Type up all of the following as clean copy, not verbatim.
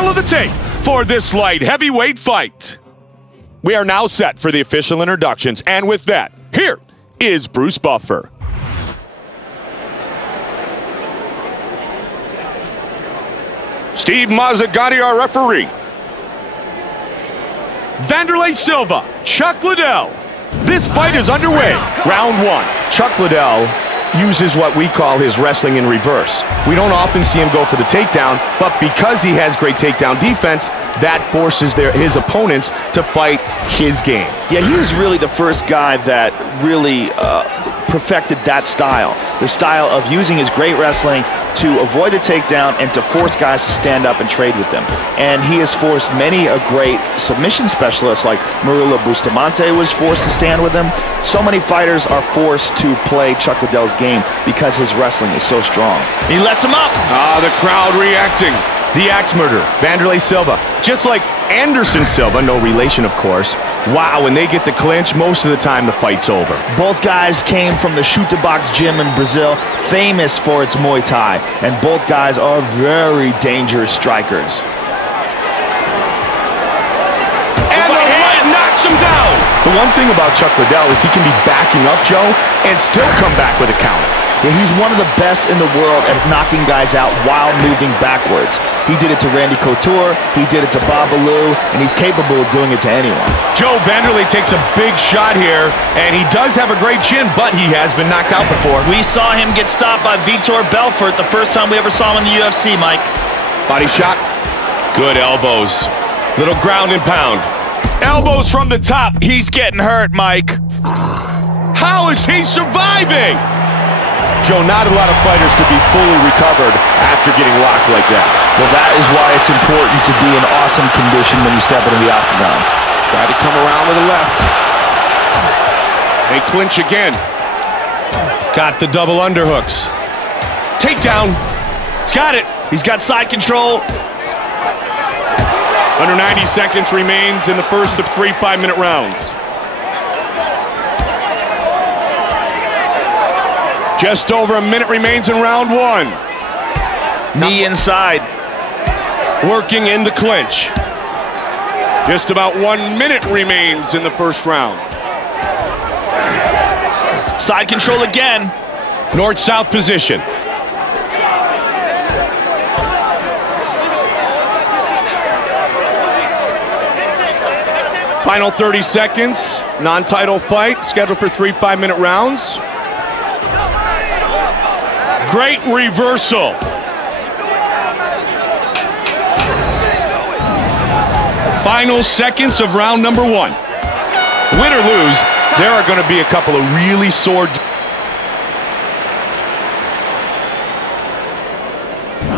tale of the tape for this light heavyweight fight. We are now set for the official introductions, and with that, here is Bruce Buffer. Steve Mazzagatti, our referee. Wanderlei Silva, Chuck Liddell. This fight is underway. Round one. Chuck Liddell uses what we call his wrestling in reverse. We don't often see him go for the takedown, but because he has great takedown defense, that forces his opponents to fight his game. Yeah, he was really the first guy that really perfected that style. The style of using his great wrestling to avoid the takedown and to force guys to stand up and trade with him. And he has forced many a great submission specialist, like Murilo Bustamante was forced to stand with him. So many fighters are forced to play Chuck Liddell's game because his wrestling is so strong. He lets him up. The crowd reacting. The axe murderer, Wanderlei Silva. Just like Anderson Silva, no relation of course. Wow, when they get the clinch, most of the time the fight's over. Both guys came from the shoot-to-box gym in Brazil, famous for its Muay Thai, and both guys are very dangerous strikers. And the right knocks him down. The one thing about Chuck Liddell is he can be backing up, Joe, and still come back with a counter. Yeah, he's one of the best in the world at knocking guys out while moving backwards. He did it to Randy Couture, he did it to Babalu, and he's capable of doing it to anyone. Joe, Wanderlei takes a big shot here, and he does have a great chin, but he has been knocked out before. We saw him get stopped by Vitor Belfort the first time we ever saw him in the UFC, Mike. Body shot. Good elbows. Little ground and pound. Elbows from the top. He's getting hurt, Mike. How is he surviving? Joe, not a lot of fighters could be fully recovered after getting locked like that. Well, that is why it's important to be in awesome condition when you step into the octagon. Try to come around with the left. They clinch again. Got the double underhooks. Takedown. He's got it. He's got side control. Under 90 seconds remains in the first of 3 5-minute rounds. Just over a minute remains in round one. Knee inside. Working in the clinch. Just about 1 minute remains in the first round. Side control again. North-south position. Final 30 seconds. Non-title fight scheduled for 3 5-minute rounds. Great reversal. Final seconds of round number one. Win or lose, there are going to be a couple of really sore.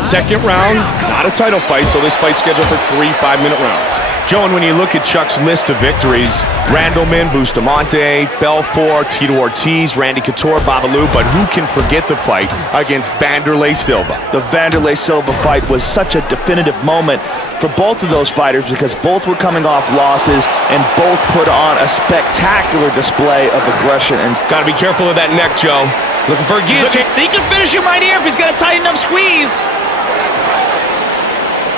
Second round, not a title fight, so this fight's scheduled for 3 5-minute rounds. Joe, and when you look at Chuck's list of victories, Randleman, Bustamante, Belfort, Tito Ortiz, Randy Couture, Babalu, but who can forget the fight against Wanderlei Silva? The Wanderlei Silva fight was such a definitive moment for both of those fighters because both were coming off losses and both put on a spectacular display of aggression. And gotta be careful of that neck, Joe. Looking for a guillotine. He can finish him right here if he's got a tight enough squeeze.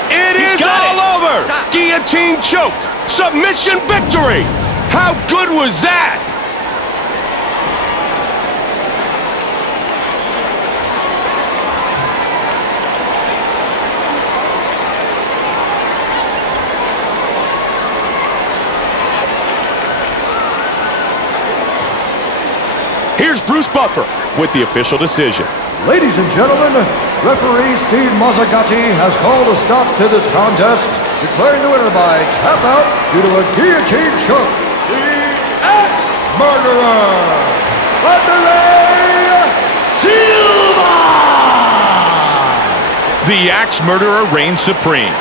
It is all over. Guillotine choke. Submission victory. How good was that? Here's Bruce Buffer with the official decision. Ladies and gentlemen, referee Steve Mazzagatti has called a stop to this contest, declaring the winner by tap out due to a guillotine choke, the Axe Murderer, Wanderlei Silva! The Axe Murderer reigns supreme.